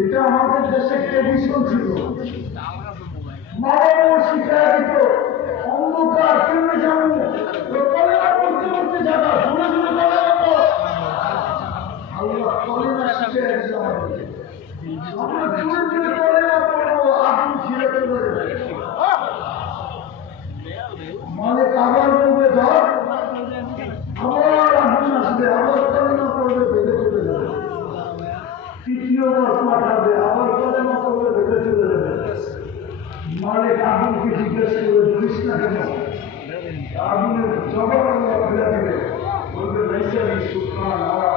এটা আমাদের দেশে ট্রেডিশন ছিল। মাও শিখায় দিত অন্ধকার কেমনে জানো কলেরা করতে করতে যাবা জোরে জোরে কলেরা কর। আল্লাহ কলেরা শিখে দিয়েছে আমাদের। আমরা জোরে জোরে কলেরা করবো আগুন ছিঁড়ে চলে যাবে। মালিক আবার বলবে ধর আবার আগুন আসবে, আবার কলেরা করবে বেঁধে চলে যাবে। তৃতীয়বার পাঠাবে আবার কলেরা করবে বেঁধে চলে যাবে। মালিক আগুনকে জিজ্ঞেস করে ধরিস না কেন? আগুনের জবাব আল্লাহ ফেলে দিবে, বলবে লাইসা সুবহান আল্লাহ।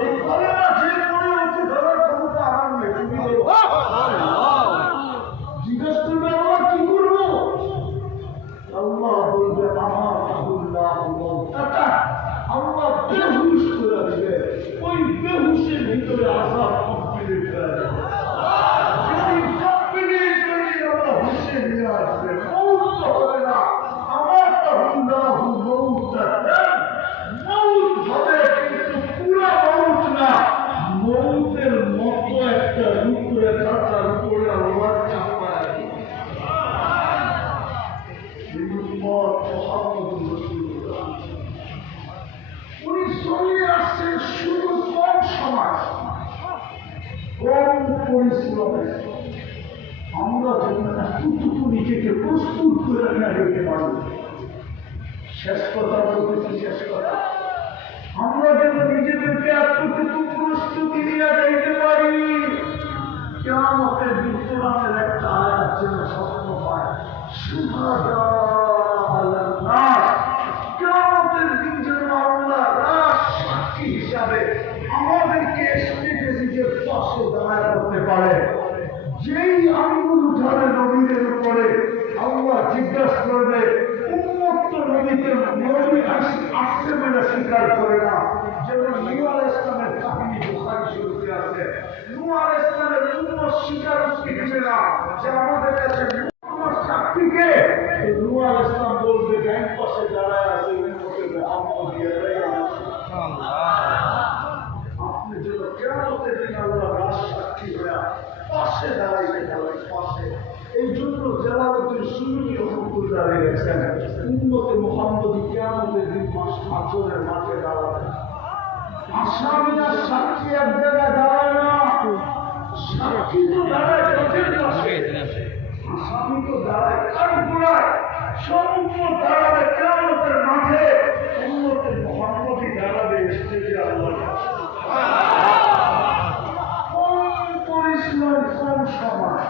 এই কলেরা যে মনে হচ্ছে ধরার ক্ষমতা আমার নেই, তুমি জিজ্ঞেস করবে আল্লাহ কি করবো? আল্লাহ বলবে আমার আল্লাহ আল্লাহ বেহুশ করে দিবে। ওই বেহুশের ভিতরে আসার কমপ্লিট হয়ে যাবে। উনি চলে আসছেন শুধু কম সময় কম পরিশ্রমে। আমরা যেন এতটুকু নিজেকে প্রস্তুত করে না রেখে পারি। শেষ কথা বলতেছি, শেষ কথা, আমরা যেন নিজেদেরকে এতটুকু প্রস্তুতি নিয়ে যাইতে পারি। কিয়ামতের দিন কোরআনের একটা আয়াত যেন স্বপ্ন পায়, শুহাদা আলান নাস। কিয়ামতের দিন যেন আল্লাহ রাজ সাক্ষী হিসাবে আমাদেরকে স্টেজে নিজের পাশে দাঁড়ায় করতে পারে। যেই আঙ্গুল উঠাবে নবীদের উপরে আল্লাহ জিজ্ঞাসা করবে উম্মত তো নবীকে নবী আসছে বলে স্বীকার করে না। যেমন নূহ আলাইহিস সালামের কাহিনী বুখারী শরীফে আছে। নূহ আলাইহিস সালামের উম্মত স্বীকারোক্তি দিবে না যে আমাদের কাছে তোমার সাক্ষীকে। নূহ আলাইহিস সালাম বলবে ডান পাশে দাঁড়ায় আছে উম্মতের আমল দিয়ে দেয়। আপনি যেন কিয়ামতের দিন আল্লাহ রাজ সাক্ষী হয়ে পাশে দাঁড়াইতে পারেন, পাশে। এই জন্য জালালউদ্দিন সুয়ুতী রহমাতুল্লাহ আলাইহি গেছেন উম্মতে মুহাম্মদী কিয়ামতের দিন মাশহারের মাঠে দাঁড়াবেন। আসামিরা সাক্ষী এক জায়গায় দাঁড়ায় না, সাক্ষী তো দাঁড়ায় পথের পাশে, আসামি তো দাঁড়ায় কাঠগোড়ায়। সমগ্র দাঁড়াবে কিয়ামতের মাঠে, উম্মতে মুহাম্মদী দাঁড়াবে স্টেজে আল্লাহর কাছে। কম সময়।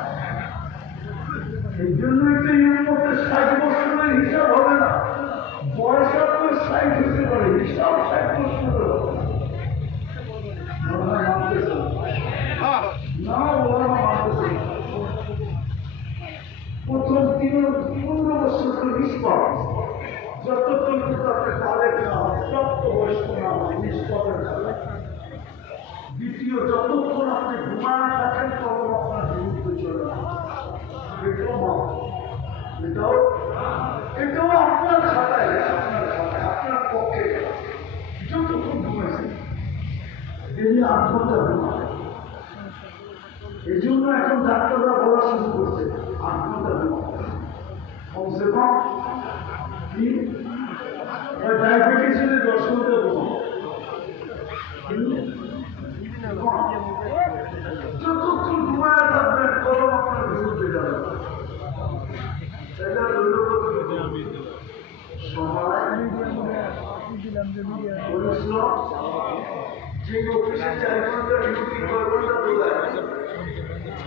এই জন্যই তো এই উম্মতের 60 বছরের হিসাব হবে না। বয়স আপনার 60 হতে পারে, হিসাব 60 বছরের হবে না। প্রথম 15 বছর তো নিষ্পাপ, যতক্ষণ আপনি তালেক না হয়, প্রাপ্ত বয়স্ক না হয়, নিষ্পাপের কালে। দ্বিতীয়, যতক্ষণ আপনি ঘুমানো থাকেন তখন আপনার বিরুদ্ধে চলে না। এটাও আপনার খাতায়, আপনার খাতায়, আপনার পক্ষে। যতক্ষণ ঘুমাইছে এমনি 8 ঘন্টা ঘুমাবে। এই জন্য এখন ডাক্তাররা বলা শুরু করছে 8 ঘন্টা ঘুমাবে কমসে কম। কি ডায়াবেটিস হলে 10 ঘন্টা ঘুমাবে। যতক্ষণ ঘুমায় থাকবেন কলম আপনার বিরুদ্ধে যাবে। যে অফিসে 4 ঘন্টা ডিউটি 6 ঘন্টা বোঝায়,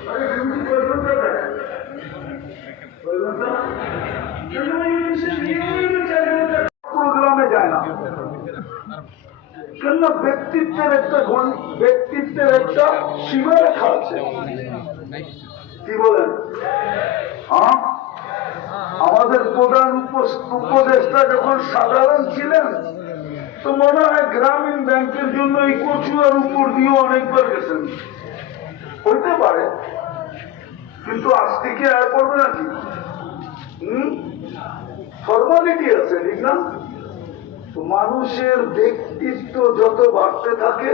আরে ডিউটি 6 ঘন্টা দেয়, 6 ঘন্টা কেন প্রোগ্রামে যায় না? কেন? ব্যক্তিত্বের একটা সীমারেখা আছে। কি বলেন? হ্যাঁ, আমাদের প্রধান উপদেষ্টা যখন সাধারণ ছিলেন তো মনে হয় গ্রামীণ ব্যাংকের জন্য এই কচুয়ার উপর দিয়ে অনেকবার গেছেন, হইতে পারে। কিন্তু আজ থেকে আর পড়বে নাকি? ফর্মালিটি আছে, ঠিক না? তো মানুষের ব্যক্তিত্ব যত বাড়তে থাকে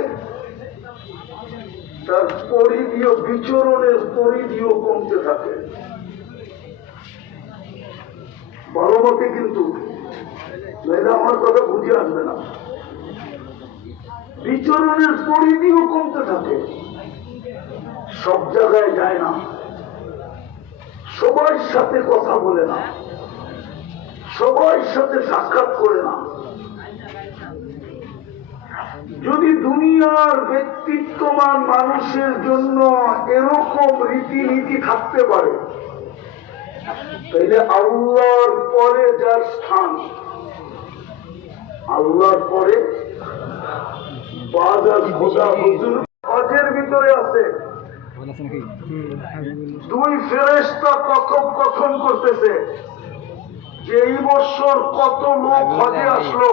তার পরিধিও, বিচরণের পরিধিও কমতে থাকে। ভালো মতে কিন্তু নাইলে আমার কথা বুঝে আসবে না। বিচরণের পরিধিও কমতে থাকে, সব জায়গায় যায় না, সবার সাথে কথা বলে না, সবার সাথে সাক্ষাৎ করে না। যদি দুনিয়ার ব্যক্তিত্বমান মানুষের জন্য এরকম রীতিনীতি থাকতে পারে, তাইলে আল্লাহর পরে যার স্থান, আল্লাহর পরে হজের ভিতরে আছে দুই ফেরেশতা কথোপকথন করতেছে যে এই বছর কত লোক হজে আসলো।